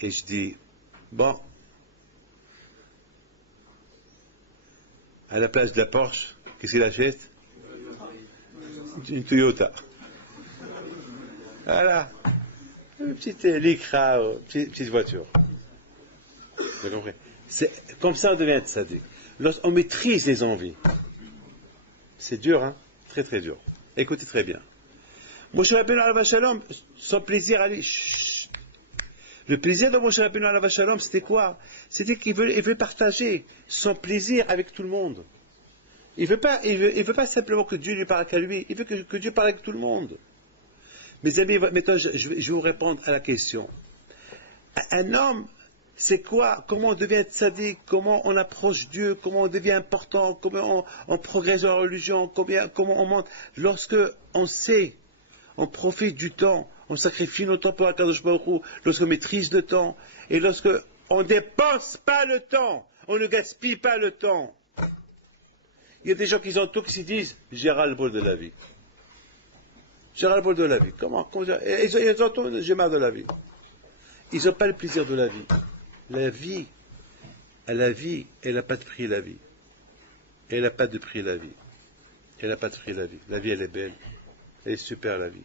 Et je dis, bon, à la place de la Porsche, qu'est-ce qu'il achète? Une Toyota. Voilà. Une petite Lycra, petite voiture. Vous comprenez? C'est comme ça on devient tzaddik. Lorsqu'on maîtrise les envies. C'est dur, hein? Très très dur. Écoutez très bien. Moshe Rabbeinu alav shalom, son plaisir à lui. Le plaisir de Moshe Rabbeinu alav shalom, c'était quoi? C'était qu'il veut partager son plaisir avec tout le monde. Il veut pas simplement que Dieu lui parle qu'à lui, il veut que Dieu parle avec tout le monde. Mes amis, maintenant je vais vous répondre à la question. Un homme, c'est quoi? Comment on devient tzaddik? Comment on approche Dieu? Comment on devient important? Comment on progresse dans la religion? Comment on monte? Lorsque on sait, on profite du temps, on sacrifie notre temps pour Akadosh Baruch Hu, lorsqu'on maîtrise le temps, et lorsque on ne dépense pas le temps, on ne gaspille pas le temps. Il y a des gens qui ont tout qui se disent j'ai ras le bol de la vie. J'ai ras le bol de la vie. Comment ils ont tout, j'ai marre de la vie. Ils n'ont pas le plaisir de la vie. La vie, elle n'a pas de prix, la vie. Elle n'a pas de prix, la vie. Elle n'a pas de prix, la vie. La vie, elle est belle. Elle est super, la vie.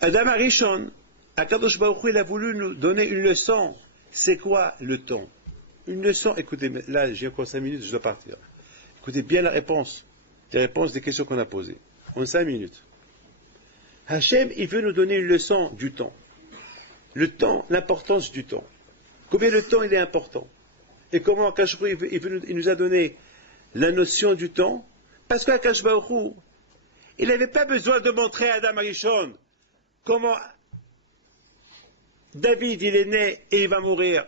Adam Arishon, Akadosh Baruch Hu, il a voulu nous donner une leçon. C'est quoi le temps? Une leçon, écoutez, là j'ai encore 5 minutes, je dois partir. Écoutez bien la réponse, les réponses des questions qu'on a posées. En 5 minutes. Hachem, il veut nous donner une leçon du temps. Le temps, l'importance du temps. Combien le temps il est important. Et comment Akash Baruch Hu, il nous a donné la notion du temps. Parce qu'Akash Baruch Hu, il n'avait pas besoin de montrer à Adam Arishon comment David il est né et il va mourir.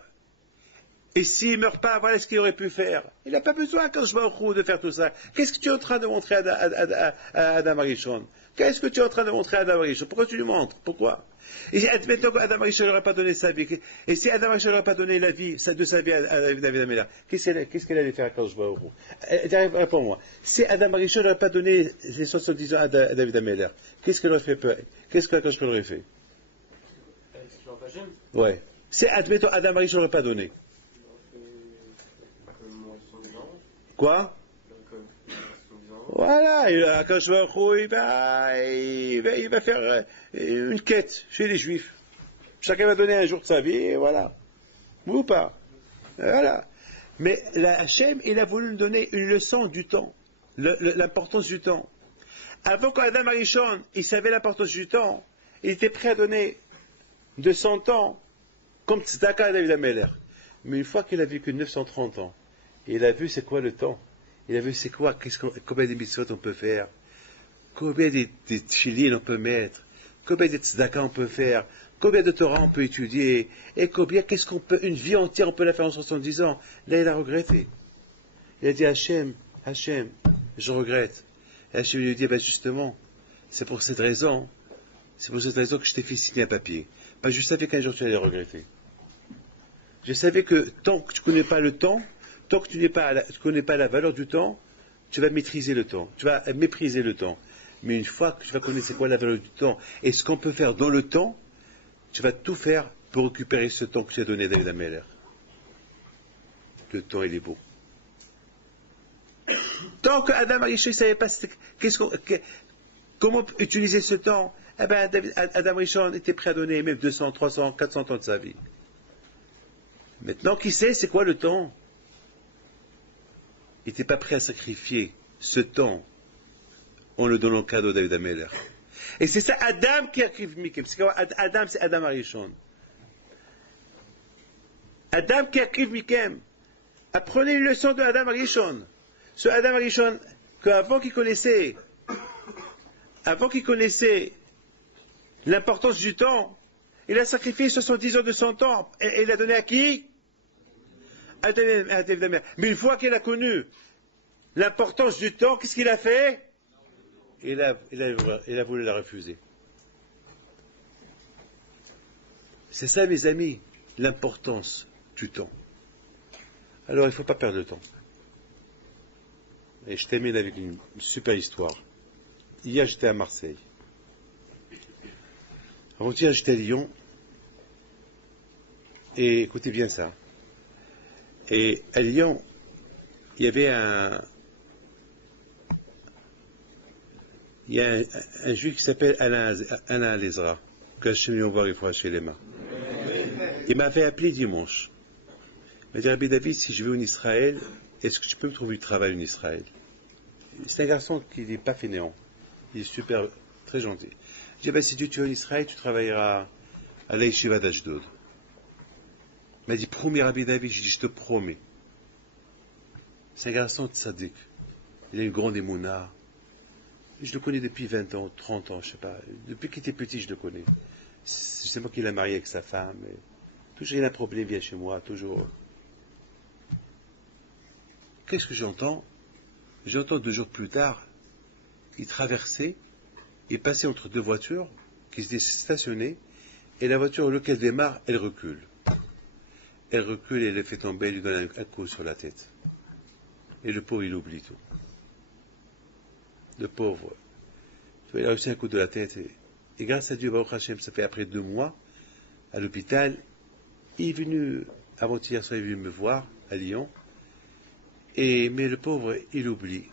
Et s'il ne meurt pas, voilà ce qu'il aurait pu faire. Il n'a pas besoin, quand je vais de faire tout ça. Qu'est-ce que tu es en train de montrer à Adam Arishon? Qu'est-ce que tu es en train de montrer à Adam Arishon? Pourquoi tu lui montres? Pourquoi? Et admettons qu'Adam Arishon n'aurait pas donné sa vie. Et si Adam Arishon n'aurait pas donné la vie, de sa vie à David Améler, qu'est-ce qu'elle allait faire à Kadosh Baruch Hu? Réponds-moi. Si Adam Arishon n'aurait pas donné les 70 ans à David Améler, qu'est-ce qu'elle aurait fait? Qu'est-ce que Kadosh Baruch Hu aurait fait? Ouais. Si, admettons, Adam Arishon n'aurait pas donné. Quoi? Voilà, Akadosh Baruch Hu, il va faire une quête chez les Juifs. Chacun va donner un jour de sa vie, et voilà. Ou pas. Voilà. Mais la Hachem, il a voulu nous donner une leçon du temps, l'importance du temps. Avant qu'Adam Arishon, il savait l'importance du temps, il était prêt à donner 200 ans, comme Tzedaka à David Améler. Mais une fois qu'il a vécu 930 ans, il a vu c'est quoi le temps. Il a vu c'est quoi, combien de mitzvot on peut faire, combien de tefillin on peut mettre, combien de tzedaka on peut faire, combien de Torah on peut étudier, et combien, une vie entière on peut la faire en 70 ans. Là, il a regretté. Il a dit Hachem, je regrette. Et Hachem lui dit, justement, c'est pour cette raison que je t'ai fait signer un papier. Je savais qu'un jour tu allais regretter. Je savais que tant que tu ne connais pas le temps, tant que tu ne connais pas la valeur du temps, tu vas maîtriser le temps, tu vas mépriser le temps. Mais une fois que tu vas connaître c'est quoi la valeur du temps et ce qu'on peut faire dans le temps, tu vas tout faire pour récupérer ce temps que tu as donné à David Améler. Le temps, il est beau. Tant qu'Adam Arishon ne savait pas comment utiliser ce temps, Adam Arishon était prêt à donner même 200, 300, 400 ans de sa vie. Maintenant, qui sait c'est quoi le temps? Il n'était pas prêt à sacrifier ce temps en le donnant cadeau à David Améler. Et c'est ça Adam qui arrive Mikem. Adam, c'est Adam Arishon. Adam qui arrive Mikem. Apprenez une leçon de Adam Arishon. Ce Adam Arishon, qu'avant qu'il connaissait l'importance du temps, il a sacrifié 70 ans de son temps. Et il a donné à qui? À David Améler. Mais une fois qu'il a connu l'importance du temps, qu'est-ce qu'il a fait? Il a voulu la refuser. C'est ça, mes amis, l'importance du temps. Alors, il ne faut pas perdre le temps. Et je termine avec une super histoire. Hier, j'étais à Marseille. Avant-hier, j'étais à Lyon. Et écoutez bien ça. Et à Lyon, il y avait un juif qui s'appelle Alain Alezra, que Hachem lui envoie une fois chez les mains. Il m'avait appelé dimanche. Il m'a dit, Rabbi David, si je vais en Israël, est-ce que tu peux me trouver du travail en Israël? C'est un garçon qui n'est pas fainéant. Il est super, très gentil. Je dis, si tu vas en Israël, tu travailleras à la Yeshiva d'Ashdod. Il m'a dit, promets Rabbi David, je dis, je te promets. C'est un garçon de tzaddik. Il a une grande émouna. Je le connais depuis 20 ans, 30 ans, je ne sais pas. Depuis qu'il était petit, je le connais. C'est moi qui l'ai marié avec sa femme. Toujours il a un problème, il vient chez moi, toujours. Qu'est-ce que j'entends? J'entends 2 jours plus tard, il traversait, il passait entre 2 voitures qui étaient stationnées, et la voiture, laquelle démarre, elle recule. Elle recule et elle le fait tomber, elle lui donne un coup sur la tête. Et le pauvre, il oublie tout. Le pauvre. Il a reçu un coup de la tête. Et grâce à Dieu, Baruch Hashem, ça fait après 2 mois, à l'hôpital, il est venu, avant-hier soir, il est venu me voir, à Lyon. Mais le pauvre, il oublie.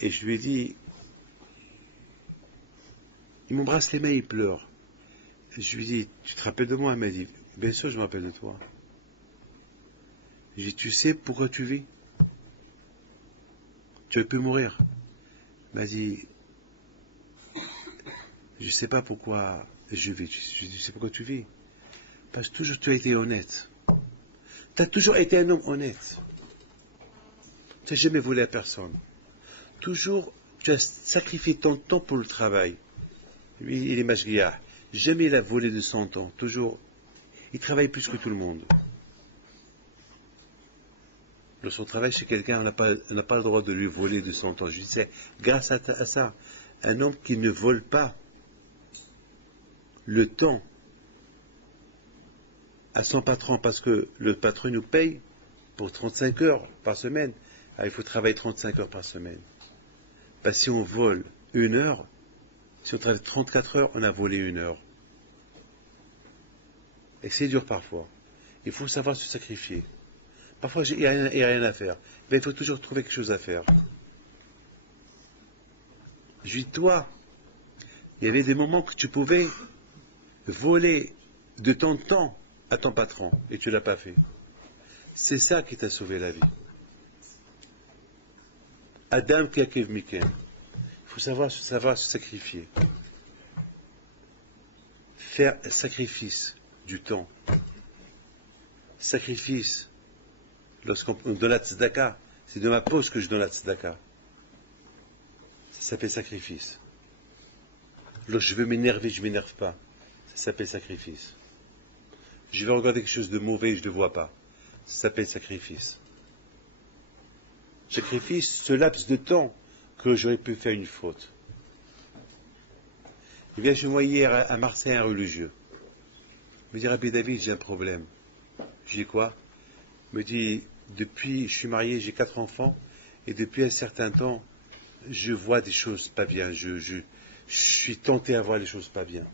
Et je lui ai dit, il m'embrasse les mains, il pleure. Je lui ai dit, tu te rappelles de moi? Il m'a dit, bien sûr, je me rappelle de toi. J'ai dit, tu sais pourquoi tu vis? Tu aurais pu mourir. Il m'a dit, je ne sais pas pourquoi je vis. Je lui ai dit, c'est pourquoi tu vis? Parce que toujours tu as été honnête. Tu as toujours été un homme honnête. Tu n'as jamais volé à personne. Toujours, tu as sacrifié ton temps pour le travail. Lui, il est mashgiach. Jamais il a volé de son temps. Toujours, il travaille plus que tout le monde. Lorsqu'on travaille chez quelqu'un, on n'a pas le droit de lui voler de son temps. Je disais, grâce à ça, un homme qui ne vole pas, le temps à son patron, parce que le patron nous paye pour 35 heures par semaine. Alors, il faut travailler 35 heures par semaine. Ben, si on vole 1 heure, si on travaille 34 heures, on a volé 1 heure. Et c'est dur parfois. Il faut savoir se sacrifier. Parfois, il n'y a rien à faire. Mais il faut toujours trouver quelque chose à faire. Je dis, toi, il y avait des moments que tu pouvais voler de ton temps à ton patron, et tu ne l'as pas fait. C'est ça qui t'a sauvé la vie. Adam Kakev Miken. Il faut savoir se sacrifier. Faire sacrifice du temps. Sacrifice. Lorsqu'on donne la tzedaka, c'est de ma pause que je donne la tzedaka. Ça s'appelle sacrifice. Lorsque je veux m'énerver, je ne m'énerve pas. Ça s'appelle sacrifice. Je vais regarder quelque chose de mauvais et je ne le vois pas. Ça s'appelle sacrifice. Sacrifice ce laps de temps que j'aurais pu faire une faute. Eh bien, je voyais hier à Marseille un religieux. Il me dit, Rabbi David, j'ai un problème. Je dis quoi? Il me dit, depuis, je suis marié, j'ai 4 enfants, et depuis un certain temps, je vois des choses pas bien. Je suis tenté à voir les choses pas bien.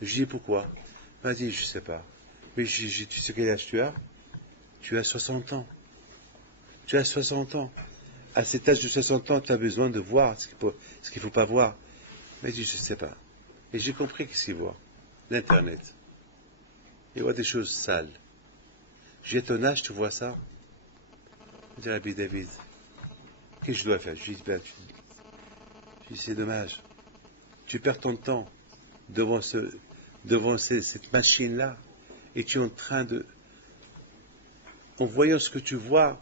Je dis, pourquoi? Il m'a dit, je sais pas. Mais tu sais quel âge tu as? Tu as 60 ans. Tu as 60 ans. À cet âge de 60 ans, tu as besoin de voir ce qu'il ne faut pas voir. Mais je ne sais pas. Et j'ai compris qu'est-ce qu'il voit. L'Internet. Il voit des choses sales. J'ai ton âge, tu vois ça? Je dis, Rabbi David, qu'est-ce que je dois faire? Je dis, c'est dommage. Tu perds ton temps devant cette machine-là, et tu es en train de... En voyant ce que tu vois,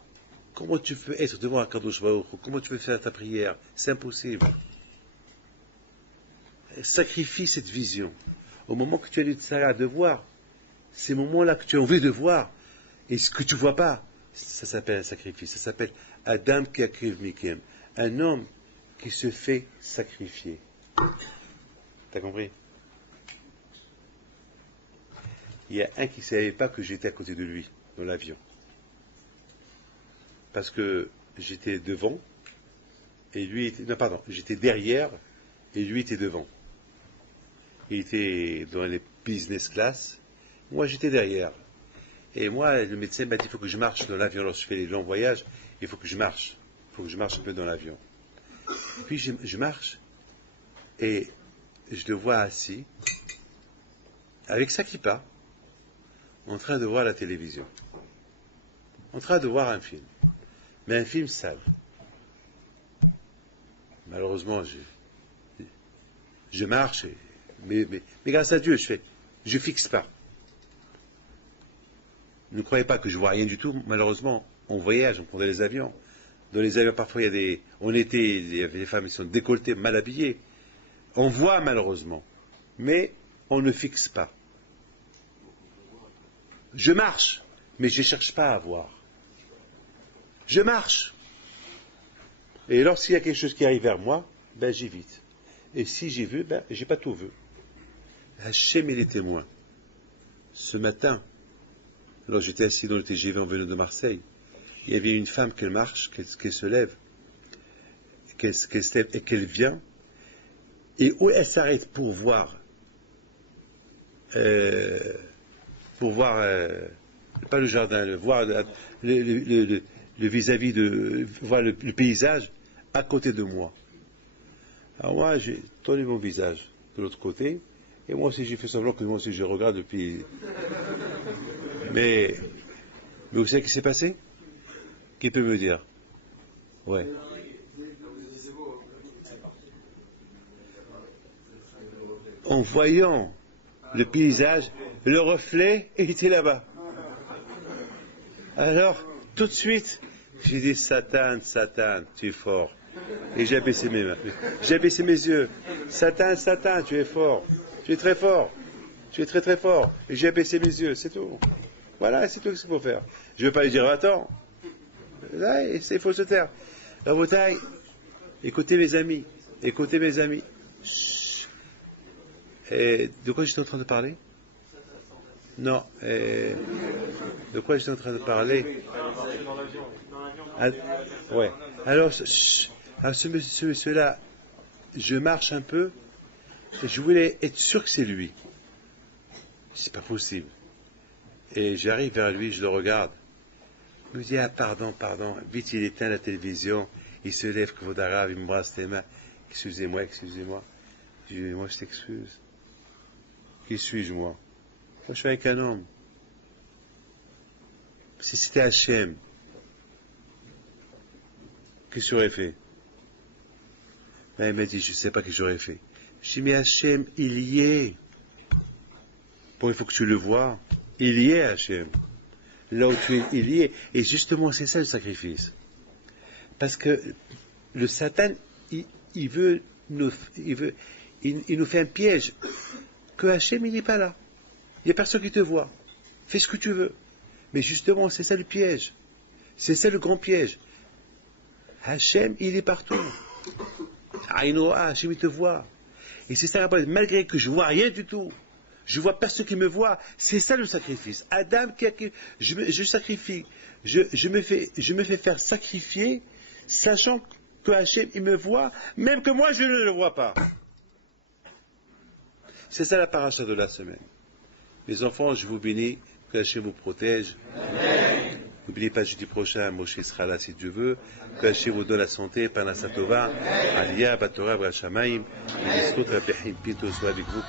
comment tu peux être devant Akadosh Baruch Hu? Comment tu peux faire ta prière? C'est impossible. Sacrifie cette vision. Au moment que tu as l'Itzara de voir, ces moments-là que tu as envie de voir, et ce que tu ne vois pas, ça s'appelle un sacrifice. Ça s'appelle Adam Kakriv Mikem. Un homme qui se fait sacrifier. T'as compris? Il y a un qui ne savait pas que j'étais à côté de lui, dans l'avion. Parce que j'étais devant, et lui était... Non, pardon, j'étais derrière, et lui était devant. Il était dans les business class, moi j'étais derrière. Et moi, le médecin m'a dit, il faut que je marche dans l'avion. Lorsque je fais les longs voyages, il faut que je marche. Il faut que je marche un peu dans l'avion. Puis je marche, et je le vois assis, avec sa kippa, en train de voir la télévision. En train de voir un film. Mais un film sale. Malheureusement, je marche, mais grâce à Dieu, je fixe pas. Ne croyez pas que je vois rien du tout. Malheureusement, on voyage, on prend des avions. Dans les avions, parfois, il y avait des femmes qui sont décolletées, mal habillées. On voit malheureusement, mais on ne fixe pas. Je marche, mais je ne cherche pas à voir. Je marche. Et lorsqu'il y a quelque chose qui arrive vers moi, ben j'évite. Et si j'ai vu, ben j'ai pas tout vu. Hachem est les témoins. Ce matin, lorsque j'étais assis dans le TGV en venant de Marseille, il y avait une femme qui marche, qui se lève, et qu'elle vient, et où elle s'arrête pour voir, pas le jardin, voir le vis-à-vis voir le paysage à côté de moi. Alors moi, j'ai tourné mon visage de l'autre côté, et moi aussi j'ai fait semblant que moi aussi je regarde depuis. Mais vous savez ce qui s'est passé? Qui peut me dire? Ouais. En voyant le paysage, le reflet était là-bas. Alors, tout de suite, j'ai dit, Satan, Satan, tu es fort. Et j'ai abaissé mes mains. J'ai abaissé mes yeux. Satan, Satan, tu es fort. Tu es très fort. Tu es très très fort. Et j'ai abaissé mes yeux, c'est tout. Voilà, c'est tout ce qu'il faut faire. Je ne veux pas lui dire, attends. Là, il faut se taire. La bouteille, écoutez mes amis. Écoutez mes amis. Chut. De quoi j'étais en train de parler? Non. De quoi j'étais en train de parler? Ouais. Alors, ce monsieur-là, je marche un peu, et je voulais être sûr que c'est lui. C'est pas possible. Et j'arrive vers lui, je le regarde. Il me dit, ah, pardon. Vite, il éteint la télévision, il se lève, que vos d'arabe, il me brasse les mains. Excusez-moi. Je dis, moi, je t'excuse. Qui suis-je, moi? Moi, je suis avec un homme. Si c'était Hachem, qu'est-ce que j'aurais fait? Ben, il m'a dit, je ne sais pas ce que j'aurais fait. Je dis, mais Hachem, il y est. Bon, il faut que tu le vois. Il y est, Hachem. Là où tu es, il y est. Et justement, c'est ça le sacrifice. Parce que le Satan, il nous fait un piège. Que Hachem, il n'est pas là. Il n'y a personne qui te voit. Fais ce que tu veux. Mais justement, c'est ça le piège. C'est ça le grand piège. Hachem, il est partout. Hachem, il te voit. Et c'est ça la base. Malgré que je vois rien du tout, je vois personne qui me voit, c'est ça le sacrifice. Adam, je sacrifie. Je me fais faire sacrifier, sachant que Hachem, il me voit, même que moi, je ne le vois pas. C'est ça la paracha de la semaine. Mes enfants, je vous bénis, que Hachem vous protège. Amen. N'oubliez pas, jeudi prochain, Moshe sera là si Dieu veut. Que Hachem vous donne la santé, Parnassa Tova, Aliyah, Batora, Brachamaim, et Rabbi Pinto soit avec vous.